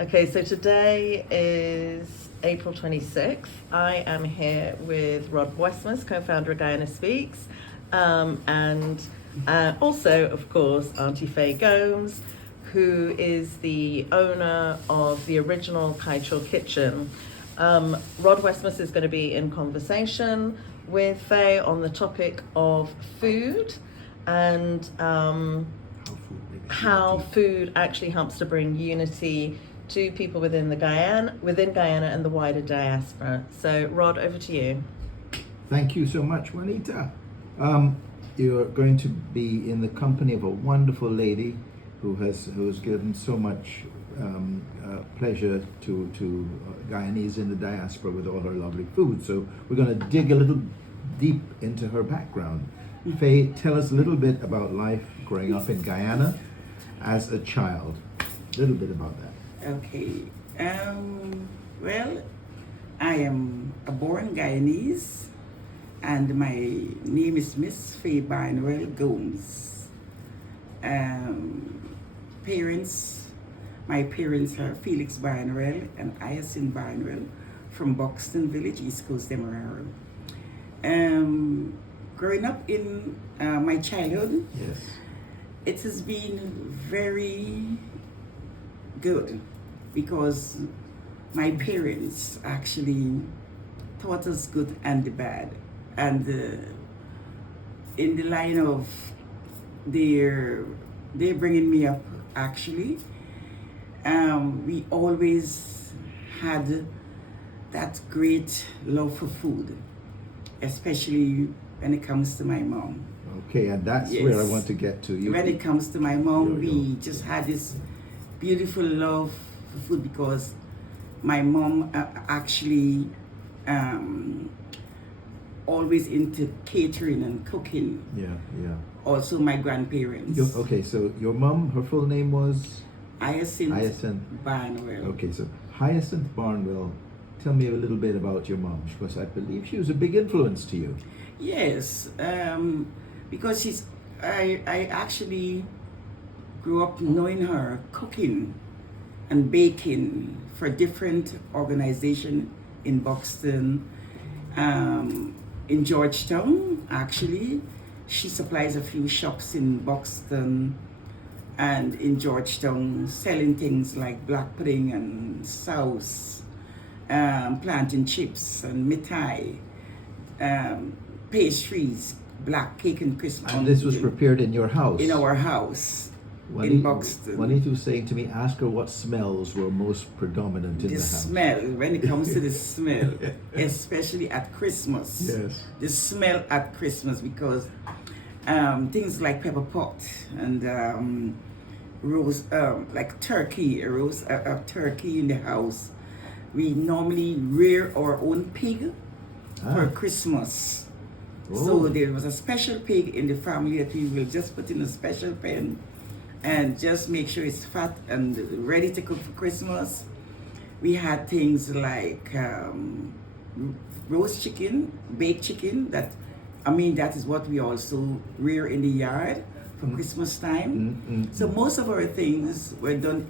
Okay, so today is April 26th. I am here with Rod Westmus, co-founder of Guyana SPEAKS, and also, of course, Auntie Faye Gomes, who is the owner of the original Kaieteur Kitchen. Rod Westmus is going to be in conversation with Faye on the topic of food and how food actually helps to bring unity to people within Guyana and the wider diaspora. So, Rod, over to you. Thank you so much, Juanita. You're going to be in the company of a wonderful lady who has given so much pleasure to Guyanese in the diaspora with all her lovely food. So we're going to dig a little deep into her background. Faye, tell us a little bit about life growing up in Guyana as a child. A little bit about that. Okay. Well, I am a born Guyanese, and my name is Miss Faye Gomes. My parents are Felix Barnwell and Hyacinth Barnwell from Buxton Village, East Coast, Demerara. Growing up in my childhood, Yes. it has been very good because my parents actually taught us good and the bad. And in the line of they're bringing me up, actually, we always had that great love for food, especially when it comes to my mom. Okay, and that's where I want to get to. When it comes to my mom, we just had this beautiful love for food because my mom actually always into catering and cooking. Yeah. Also my grandparents. Okay, so your mom, her full name was? Hyacinth Barnwell. Okay, so Hyacinth Barnwell, tell me a little bit about your mom, because I believe she was a big influence to you. Yes, because I actually grew up knowing her cooking and baking for different organizations in Buxton, in Georgetown. Actually, she supplies a few shops in Buxton and in Georgetown, selling things like black pudding and sauce, plantain chips and mithai, pastries, black cake and crisp. And this was prepared in your house? In our house. In Buxton. Juanita was saying to me, ask her what smells were most predominant in the house. The smell, when it comes to the smell, especially at Christmas. Yes. The smell at Christmas, because things like pepper pot and roast, like turkey, a turkey in the house. We normally rear our own pig for Christmas. Oh. So there was a special pig in the family that we will just put in a special pen and just make sure it's fat and ready to cook for Christmas. We had things like roast chicken, baked chicken, that is what we also rear in the yard for Christmas time. So most of our things were done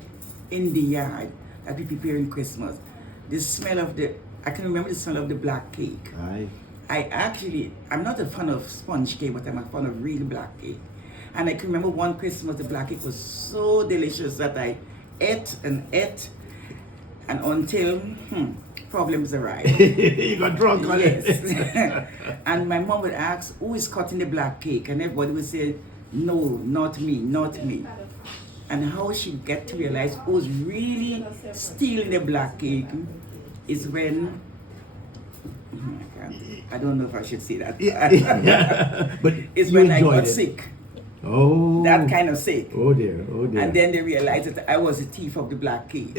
in the yard that we prepare in Christmas. The smell of I can remember the smell of the black cake. Aye. I'm not a fan of sponge cake, but I'm a fan of real black cake. And I can remember one Christmas, the black cake was so delicious that I ate, and until problems arise. You got drunk on it. Yes. And my mom would ask, who is cutting the black cake? And everybody would say, no, not me, not me. And how she get to realize who was really stealing the black cake is when, I don't know if I should say that. Yeah. But it's you when I enjoyed got it. sick. Oh. That kind of sick. Oh dear. And then they realized that I was a thief of the black cake.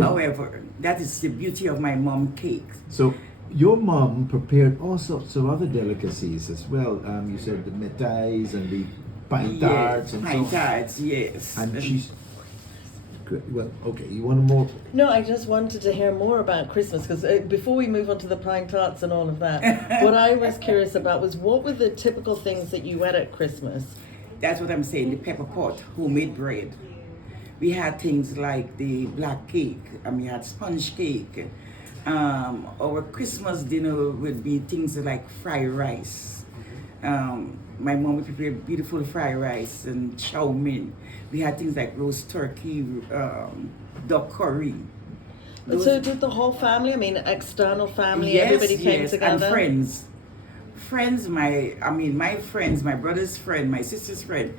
However, that is the beauty of my mom cake. So your mom prepared all sorts of other delicacies as well. You said the mithais and the pine tarts and pine so on. tarts, yes. And she's well, okay. You want more? No, I just wanted to hear more about Christmas, because before we move on to the pine tarts and all of that, what I was curious about was, what were the typical things that you ate at Christmas? That's what I'm saying, the pepper pot, homemade bread. We had things like the black cake, and we had sponge cake. Our Christmas dinner would be things like fried rice. My mom would prepare beautiful fried rice and chow mein. We had things like roast turkey, duck curry. So did the whole family, I mean external family, Yes, everybody came together? And friends. Friends, my friends, my brother's friend, my sister's friend.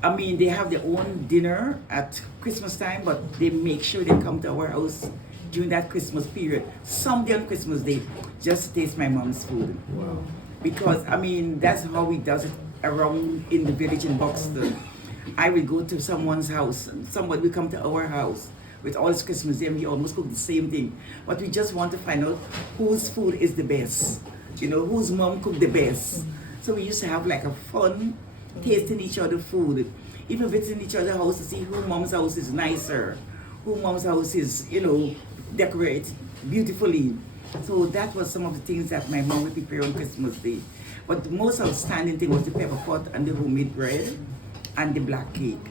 I mean, they have their own dinner at Christmas time, but they make sure they come to our house during that Christmas period. Someday on Christmas Day, just to taste my mom's food. Wow. Because, I mean, that's how we does it around in the village in Buxton. I will go to someone's house, and somebody will come to our house with all this Christmas Day, and we almost cook the same thing. But we just want to find out whose food is the best. You know, whose mom cooked the best. So we used to have like a fun tasting each other's food. Even visiting each other's house to see who mom's house is nicer, who mom's house is, you know, decorated beautifully. So that was some of the things that my mom would prepare on Christmas Day. But the most outstanding thing was the pepper pot and the homemade bread and the black cake.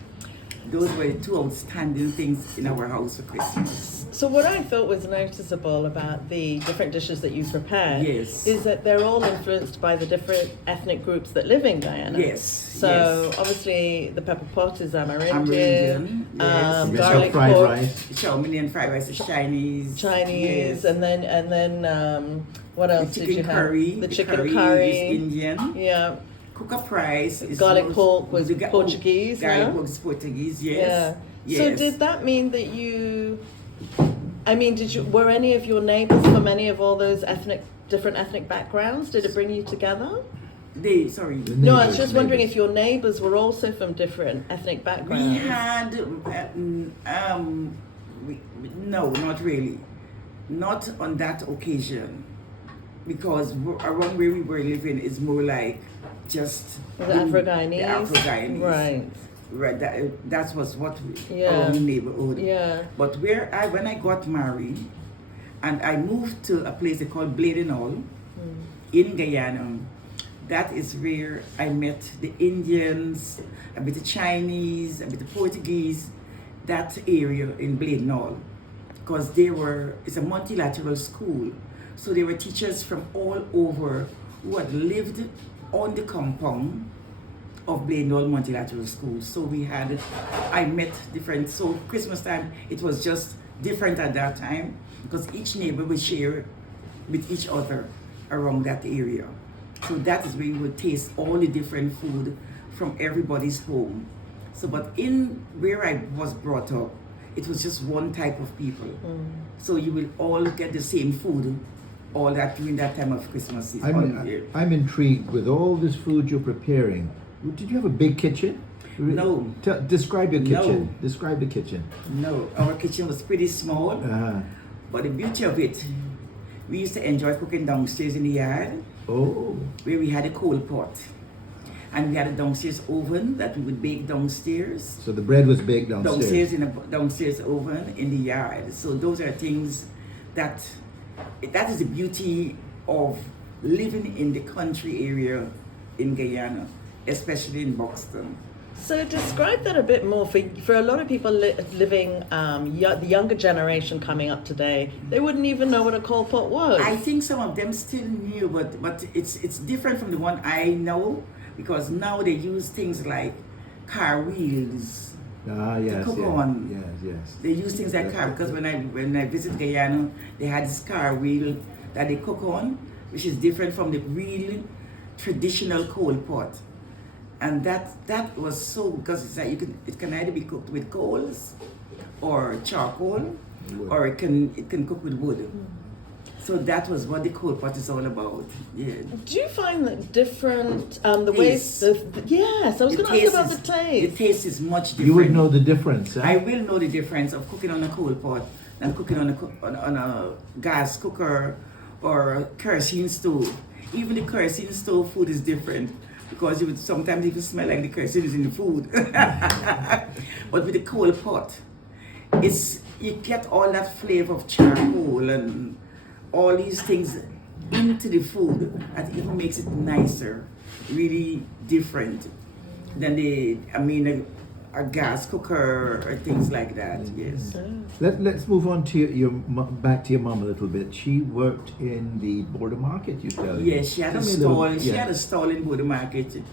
Those were the two outstanding things in our house for Christmas. So what I thought was noticeable about the different dishes that you prepared Yes. is that they're all influenced by the different ethnic groups that live in Guyana. Yes. So obviously the pepper pot is Amerindian, Amerindian, yes. We garlic have fried pork, rice. Chow mein and fried rice is Chinese. Chinese, Yes. and then what else The did chicken you have? curry. The chicken curry is Indian. Yeah. Cook-up rice is Garlic pork was Portuguese, Garlic yeah? pork is Portuguese, yes. Yeah. Yes. So did that mean that were any of your neighbors from any of all those different ethnic backgrounds? Did it bring you together? Sorry. No, I was just wondering if your neighbors were also from different ethnic backgrounds. We had, no, not really. Not on that occasion. Because around where we were living is more like just The Afro-Guyanese? The Afro-Guyanese. Right. Right, that was what Yeah. our neighborhood. Yeah. But when I got married, and I moved to a place called Bladenhall in Guyana, that is where I met the Indians, a bit of Chinese, a bit of Portuguese, that area in Bladenhall. Because it's a multilateral school. So there were teachers from all over who had lived on the compound of Bladenhall Multilateral School. So I met different, so Christmas time, it was just different at that time because each neighbor would share with each other around that area. So that is where you would taste all the different food from everybody's home. So, but in where I was brought up, it was just one type of people. So you will all get the same food all that during that time of Christmas season. I'm intrigued with all this food you're preparing. Did you have a big kitchen? No. Describe your kitchen. No. Describe the kitchen. No, our kitchen was pretty small. Uh-huh. But the beauty of it, we used to enjoy cooking downstairs in the yard, Oh. where we had a coal pot. And we had a downstairs oven that we would bake downstairs. So the bread was baked downstairs. Downstairs in a downstairs oven in the yard. So those are things that is the beauty of living in the country area in Guyana, especially in Buxton. So describe that a bit more for a lot of people living, the younger generation coming up today. They wouldn't even know what a coal pot was. I think some of them still knew, but it's different from the one I know, because now they use things like car wheels. Yes, cook yes, on. yes. They use things like car, because when I visit Guyana, they had this car wheel that they cook on, which is different from the real traditional coal pot. And that was so, because it's like it can either be cooked with coals or charcoal, or it can cook with wood. So that was what the coal pot is all about. Yeah. Do you find that different the Taste. ways? Yes, I was going to ask about the taste. The taste is much different. You would know the difference, huh? I will know the difference of cooking on a coal pot than cooking on a gas cooker or a kerosene stove. Even the kerosene stove food is different, because you would sometimes even smell like the kerosene is in the food. But with the coal pot, you get all that flavor of charcoal and all these things into the food, that even makes it nicer, really different than a gas cooker or things like that. Yes. Let's move on to back to your mom a little bit. She worked in the border market, you tell me. Yes, she had a stall. She had a stall in border market.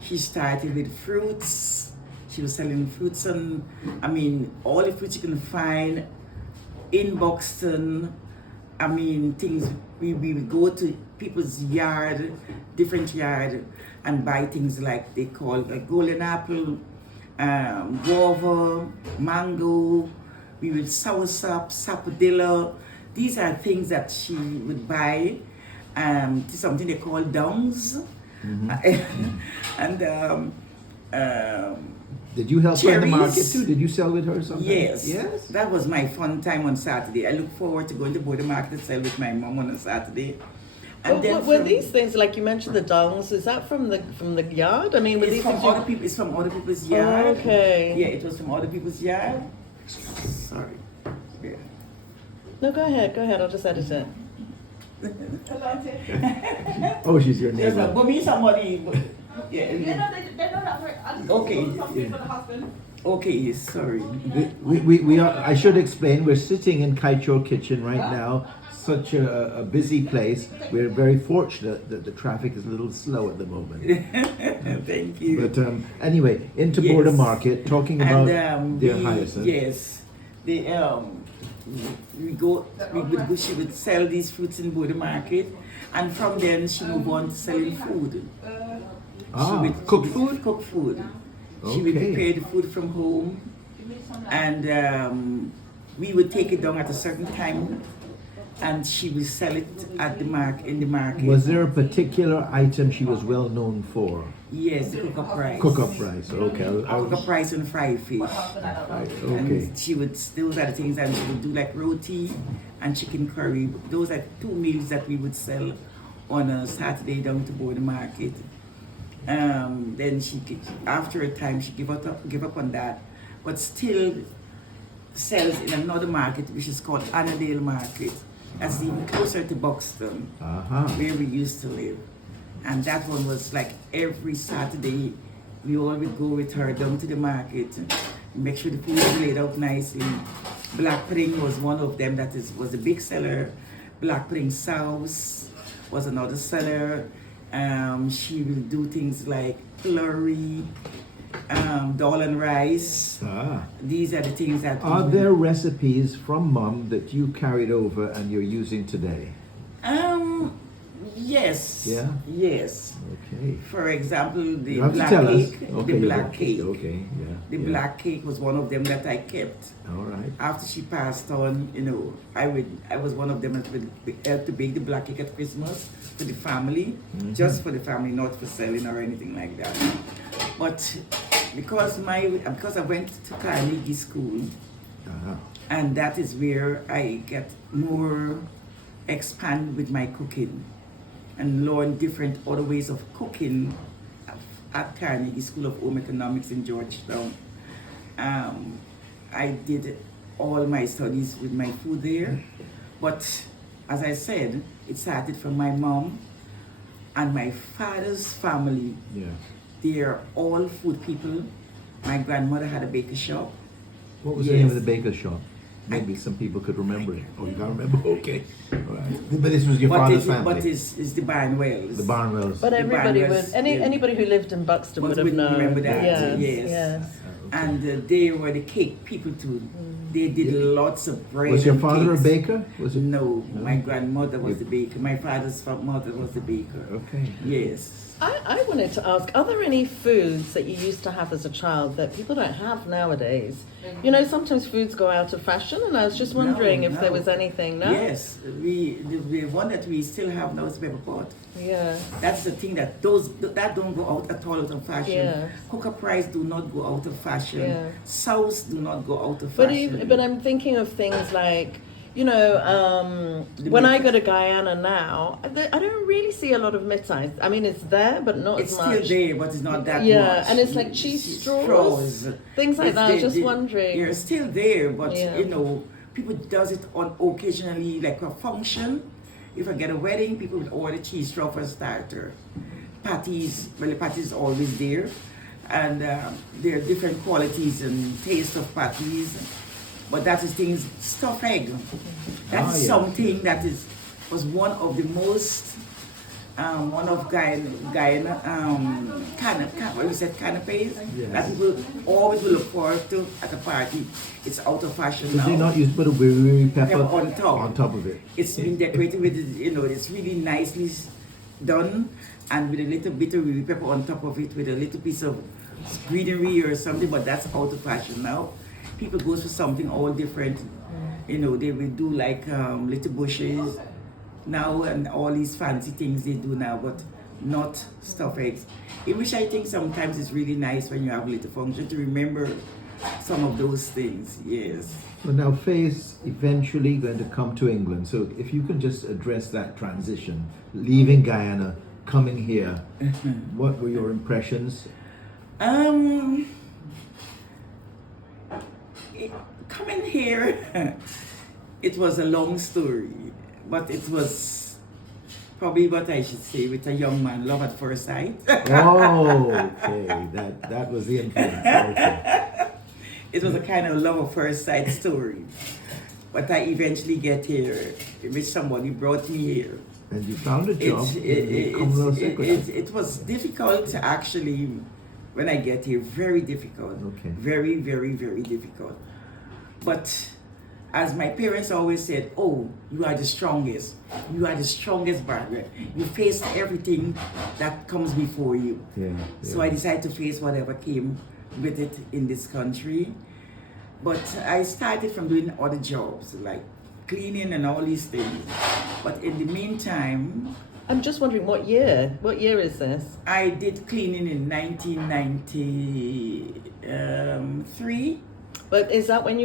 She started with fruits. She was selling fruits and all the fruits you can find in Buxton. Things we would go to people's yard, different yard, and buy things like they call a golden apple, guava, mango. We would soursop, sapodilla. These are things that she would buy. Something they call dongs. And did you help her in the market cherries. too? Did you sell with her something? Yes. Yes. That was my fun time on Saturday. I look forward to going to border market to sell with my mom on a Saturday. And then were these things, like you mentioned the dongs, is that from the yard? I mean, were these things it's from other people's yard. Oh, okay. Yeah, it was from other people's yard. Sorry. Yeah. No, go ahead. I'll just edit it. Oh, she's your Yes, neighbor. but me somebody. Yeah. They know that for Okay. something for the husband. Okay, yes, sorry. We are, I should explain, we're sitting in Kaieteur Kitchen right now. Such a busy place. We're very fortunate that the traffic is a little slow at the moment. Thank you. But anyway, into Yes. border market, talking about their we, hyacinth. yes, they she would sell these fruits in border market, and from then she moved on to selling food. Cooked food? Cook food. She would Okay. prepare the food from home, and we would take it down at a certain time, and she would sell it at in the market. Was there a particular item she was well known for? Yes, the cook-up rice. Cook-up rice, okay. Cook-up rice and fried fish. Right, okay. And she would, those are the things, and she would do like roti and chicken curry. Those are 2 meals that we would sell on a Saturday down to border market. Then after a time, she give up on that, but still sells in another market, which is called Annandale Market. That's even closer to Buxton, where we used to live. And that one was like every Saturday, we all would go with her down to the market, make sure the food was laid out nicely. Black pudding was one of them was a big seller. Black pudding sauce was another seller. She will do things like flurry, dal and rice. These are the things that... Are there recipes from Mom that you carried over and you're using today? Yes. Yeah? Yes. Okay. For example, the You have to black tell us. cake. Okay, The black cake. Okay, yeah. The black cake was one of them that I kept. All right. After she passed on, I was one of them that would help to bake the black cake at Christmas for the family, just for the family, not for selling or anything like that. But because I went to Carnegie School, and that is where I get more expand with my cooking and learn different other ways of cooking at Carnegie School of Home Economics in Georgetown. I did all my studies with my food there, but as I said, it started from my mom and my father's family. Yeah. They are all food people. My grandmother had a baker shop. What was the name of the baker shop? Maybe some people could remember it. Oh, you can't remember? Okay. All right. But this was your father's family. But it's the Barnwells. The Barnwells. But everybody would, anybody who lived in Buxton would have known. Remember that? Yes. And they were the cake people too. They did lots of bread. Was your and father cakes. a baker? Was it? No, my grandmother was the baker. My father's mother was the baker. Okay. Yes. I wanted to ask, are there any foods that you used to have as a child that people don't have nowadays? You know, sometimes foods go out of fashion, and I was just wondering if there was anything now. Yes, the one that we still have now is pepper pot. Yeah. That's the thing that don't go out at all out of fashion. Yeah. Cook-up rice do not go out of fashion. Yeah. Sauce do not go out of fashion. But I'm thinking of things like, you know, when I go to Guyana now, I don't really see a lot of mitai. I mean, it's there, but not it's as much. It's still there, but it's not that much. Yeah, and it's like cheese straws, things like that. I was just wondering. They're still there, but you know, people does it on occasionally, like a function. If I get a wedding, people would order cheese straw for a starter. Patties, well, the patties is always there. And there are different qualities and taste of patties, but that is things stuffed egg. That's something that was one of the most one of Guyana what you said, canapes that people always will look forward to at a party. It's out of fashion now. They not use but a wiri pepper on top of it. It's been decorated with, it's really nicely done, and with a little bit of wiri pepper on top of it, with a little piece of greenery or something. But that's out of fashion now. People go for something all different. They will do like little bushes now, and all these fancy things they do now, but not stuffed eggs. Which I think sometimes it's really nice when you have a little function to remember some of those things. Yes. Well, now Faye's eventually going to come to England, so if you can just address that transition, leaving Guyana, coming here, what were your impressions? Coming here, it was a long story, but it was probably what I should say with a young man, love at first sight. Oh, okay, that was the influence. Okay. It was a kind of love at first sight story, but I eventually get here, which somebody brought me here. And you found a job. It was difficult actually when I get here, very difficult. Okay. Very, very, very difficult. But as my parents always said, oh, you are the strongest. You are the strongest Barbara. You faced everything that comes before you. Yeah. So I decided to face whatever came with it in this country. But I started from doing other jobs, like cleaning and all these things. But in the meantime, I'm just wondering what year? What year is this? I did cleaning in 1993. But is that when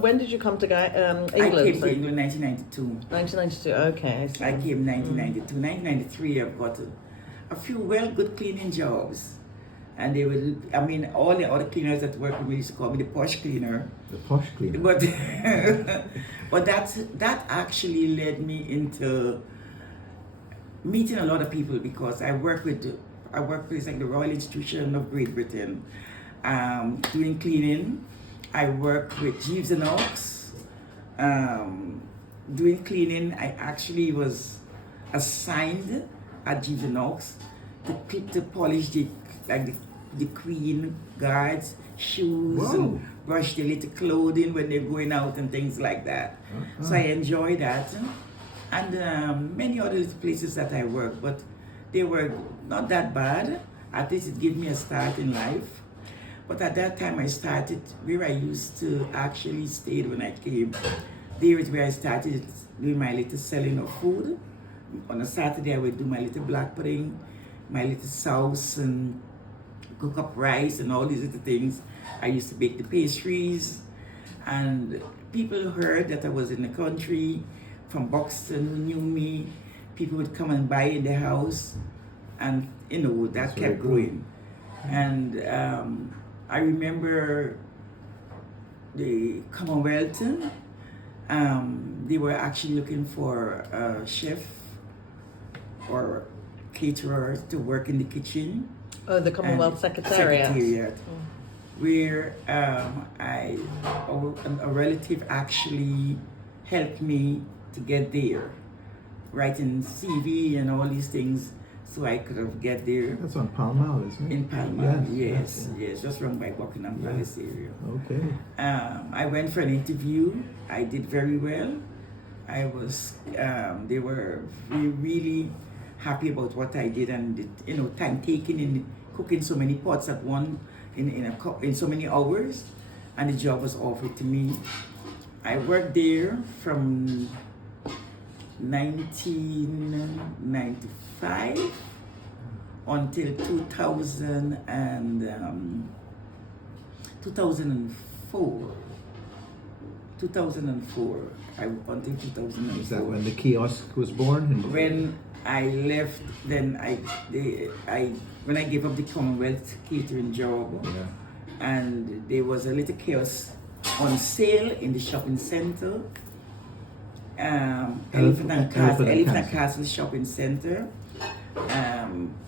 when did you come to England? I came to England in 1992. 1992. Okay. I came in 1992. 1993, I've got a few good cleaning jobs. And they will, all the other cleaners that work with me used to call me the posh cleaner. The posh cleaner. But, but that actually led me into meeting a lot of people, because I work with like the Royal Institution of Great Britain, doing cleaning. I work with Jeeves and Oaks, doing cleaning. I actually was assigned at Jeeves and Oaks to polish the Queen Guards' shoes. Whoa. And brush their little clothing when they're going out and things like that. So I enjoy that. And many other little places that I work, but they were not that bad. At least it gave me a start in life. But at that time I started where I used to actually stay when I came. There is where I started doing my little selling of food. On a Saturday I would do my little black pudding, my little sauce, and cook up rice and all these little things. I used to bake the pastries, and people heard that I was in the country from Buxton, who knew me. People would come and buy in the house, and that kept growing. And I remember the Commonwealth, they were actually looking for a chef or caterer to work in the kitchen. Oh, the Commonwealth Secretariat. Where a relative actually helped me to get there, writing CV and all these things, so I could have get there. That's on Pall Mall, isn't it? In Pall Mall, Yes. yes, just run by Buckingham Palace area. Okay. I went for an interview. I did very well. I was, they were really happy about what I did, and time taken in cooking so many pots at one in so many hours, and the job was offered to me. I worked there from 1995 until 2004. 2004. Until 2004. Is that when the kiosk was born? When I left, then when I gave up the Commonwealth catering job, and there was a little kiosk on sale in the shopping center, Elephant and Castle Shopping Center.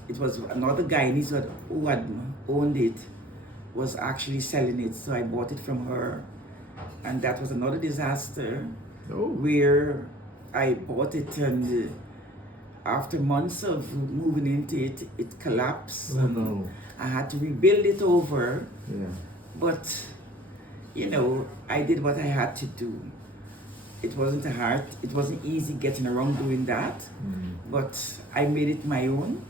It was another Guyanese who had owned it was actually selling it, so I bought it from her, and that was another disaster. Oh. Where I bought it, and after months of moving into it, it collapsed. Oh no. I had to rebuild it over, Yeah. but you know, I did what I had to do. It wasn't it wasn't easy getting around doing that, but I made it my own,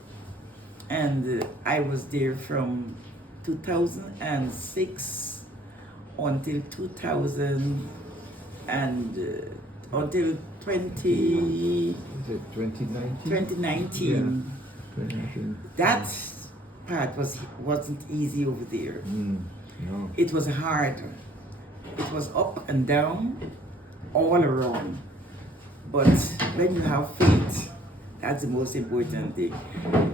and I was there from 2006 until 2000 and until 2019. Is it 2019? 2019. Yeah. 2019. That part wasn't easy over there. No. It was hard. It was up and down, all around. But when you have faith, that's the most important thing.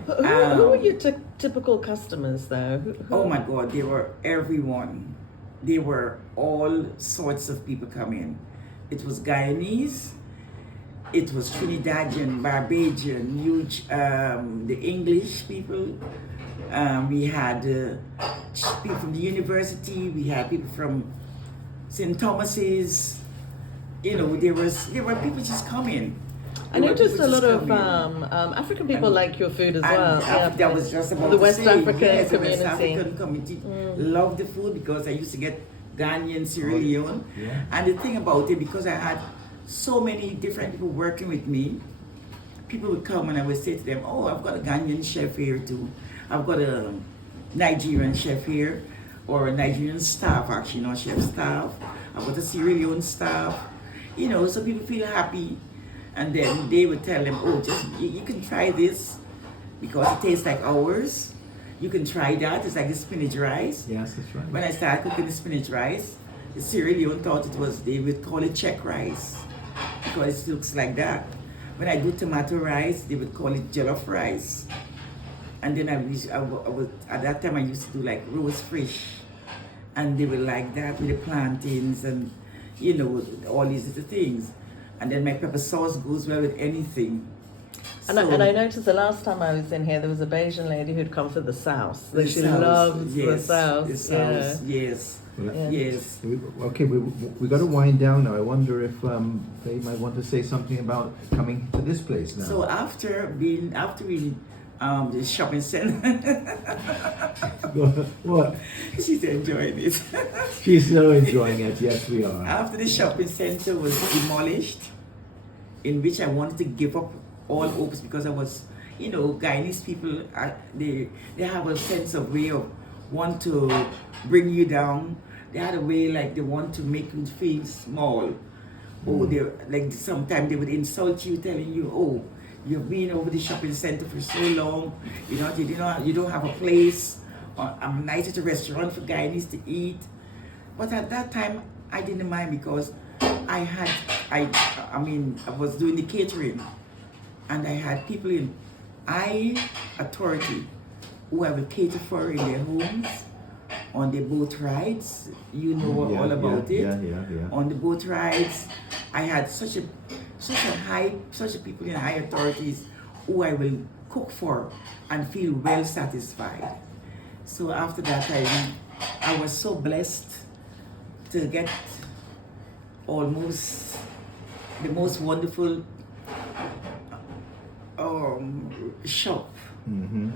Who were your typical customers, though? Oh my God, they were everyone. They were all sorts of people coming. It was Guyanese, it was Trinidadian, Barbadian, huge, the English people. We had people from the university. We had people from St. Thomas's. You know, there were people just coming. I noticed a lot of African people like your food as well. That was just about the to West say, African yes, community. The West African community loved the food because I used to get Ghanaian, Sierra Leone. Yeah. And the thing about it, because I had so many different people working with me, people would come and I would say to them, oh, I've got a Ghanaian chef here too. I've got a Nigerian chef here, or a Nigerian staff, actually, not chef staff. I've got a Sierra Leone staff. You know, so people feel happy. And then they would tell them, oh, just you can try this because it tastes like ours. You can try that. It's like the spinach rice. Yes, that's right. When I started cooking the spinach rice, the Sierra Leone thought they would call it Czech rice because it looks like that. When I do tomato rice, they would call it jollof rice. And then I was at that time I used to do like roast fish, and they were like that with the plantains and you know all these little things. And then my pepper sauce goes well with anything. And I noticed the last time I was in here, there was a Bayesian lady who'd come from the south. That she loves the south. The south, yes. Well, Yes. Okay, we got to wind down now. I wonder if they might want to say something about coming to this place now. So after we the shopping center, What? she's enjoying it. She's so enjoying it. Yes, we are. After the shopping center was demolished, in which I wanted to give up all hopes because I was, you know, Guyanese people, they have a sense of way of want to bring you down. They had a way like they want to make you feel small. Or they like sometimes they would insult you, telling you, oh, you've been over the shopping center for so long, you don't have a place, or a night at a restaurant for Guyanese to eat. But at that time, I didn't mind because I was doing the catering, and I had people in authority who I would cater for in their homes, on their boat rides. You know all about it. Yeah. On the boat rides, I had such people in high authorities who I will cook for and feel well satisfied. So after that, I was so blessed to get almost the most wonderful shop in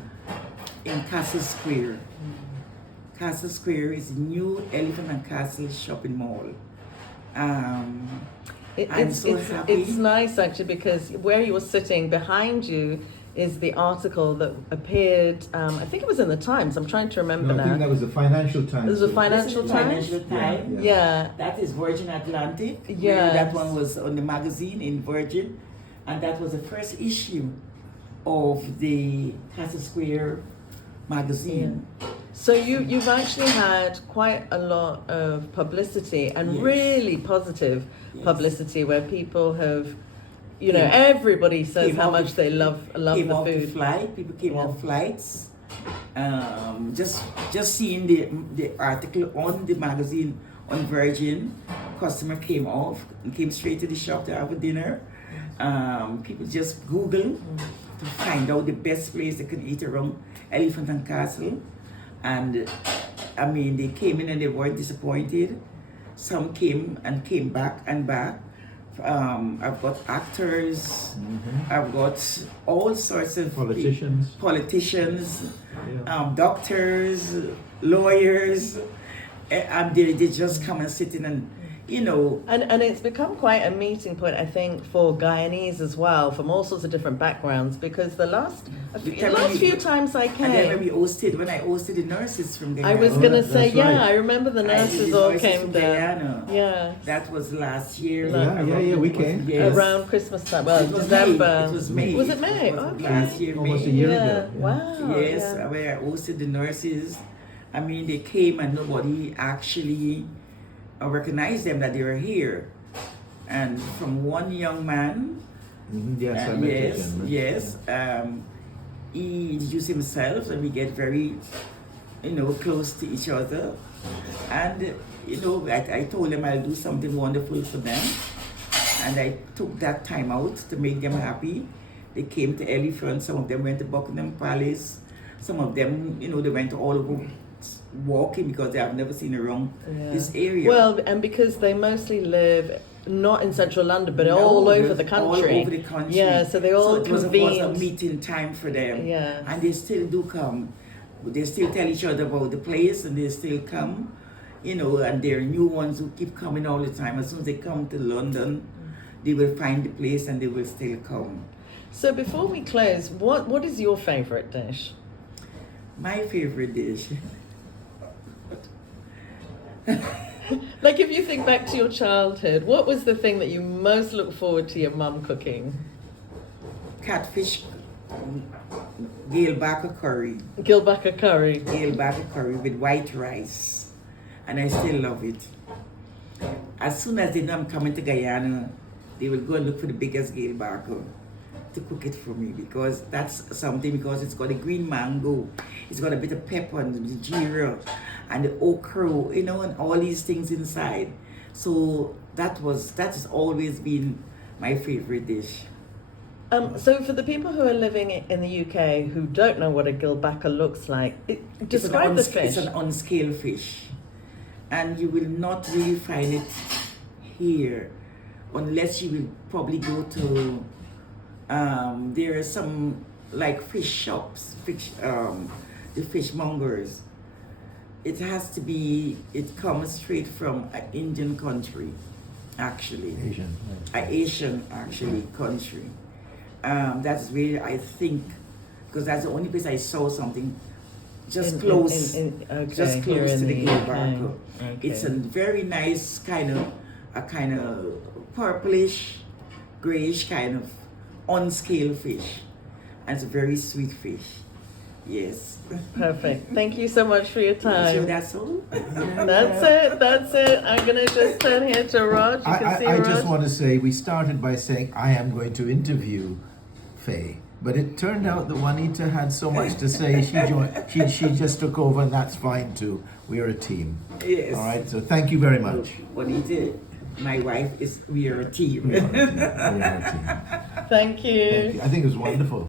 Castle Square. Castle Square is a new Elephant and Castle shopping mall. It's nice actually because where you were sitting behind you is the article that appeared. I think it was in the Times. I'm trying to remember No, I now. think that was the Financial Times. It was the Financial This is the Times. Financial Times. Yeah. That is Virgin Atlantic. Yes. That one was on the magazine in Virgin, and that was the first issue of the Castle Square magazine. So you've actually had quite a lot of publicity and Yes. really positive Yes. publicity where people have, you know, everybody says Came how off much they love Came the off the food. flight. People came Yeah. off flights. Just seeing the article on the magazine on Virgin, customer came off and came straight to the shop to have a dinner. People just Google to find out the best place they can eat around Elephant and Castle. And I mean, they came in and they weren't disappointed. Some came and came back and back. I've got actors, I've got all sorts of politicians, doctors, lawyers, and they just come and sit in and, you know. And it's become quite a meeting point, I think, for Guyanese as well, from all sorts of different backgrounds, because the last few times I came. And then when I hosted the nurses from Guyana. I was going to say, that's right. I remember the nurses all came there. Guyana. Yeah. That was last year. We came. Yes. Around Christmas time, well, It was December. May. It was May. Was it May? It was Okay. last year, Almost May. a year Yeah. ago. Yeah. Wow. Yes, yeah. where I hosted the nurses. I mean, they came and nobody actually recognized them that they were here. And from one young man, Yes, I met yes, him. yes, he introduced himself, and we get very, close to each other. And I told them I'll do something wonderful for them, and I took that time out to make them happy. They came to Elephant. Some of them went to Buckingham Palace. Some of them, they went all over walking because they have never seen around this area. Well, and because they mostly live not in central London, but all over the country. All over the country. Yeah, so they all it was convened. a meeting time for them. Yeah. And they still do come. They still tell each other about the place, and they still come. And there are new ones who keep coming all the time. As soon as they come to London, they will find the place and they will still come. So before we close, what is your favourite dish? My favorite dish. Like if you think back to your childhood, what was the thing that you most look forward to your mum cooking? Catfish, Gilbaka curry. Gilbaka curry. Gilbaka curry with white rice. And I still love it. As soon as they know I'm coming to Guyana, they will go and look for the biggest Gilbaka to cook it for me, because that's something, because it's got a green mango, it's got a bit of pepper and the jeera and the okra, and all these things inside. So that has always been my favorite dish. So for the people who are living in the UK who don't know what a gilbaka looks like, describe the fish. It's an unscaled fish, and you will not really find it here unless you will probably go to there are some like fish shops, the fishmongers. It comes straight from an Indian country, actually. Asian country. That's where I think, because that's the only place I saw something just close to the Gilbaka. Okay. It's a very nice kind of purplish, grayish kind of unscaled fish, and it's a very sweet fish. Yes. Perfect. Thank you so much for your time. So that's all? That's it. I'm going to just turn here to Rod. You can see I Rod. just want to say, we started by saying I am going to interview Faye, but it turned out that Juanita had so much to say, she just took over, and that's fine too. We are a team. Yes. All right, so thank you very much. Juanita, my wife, we are a team. We are a team. Thank you. Thank you. I think it was wonderful.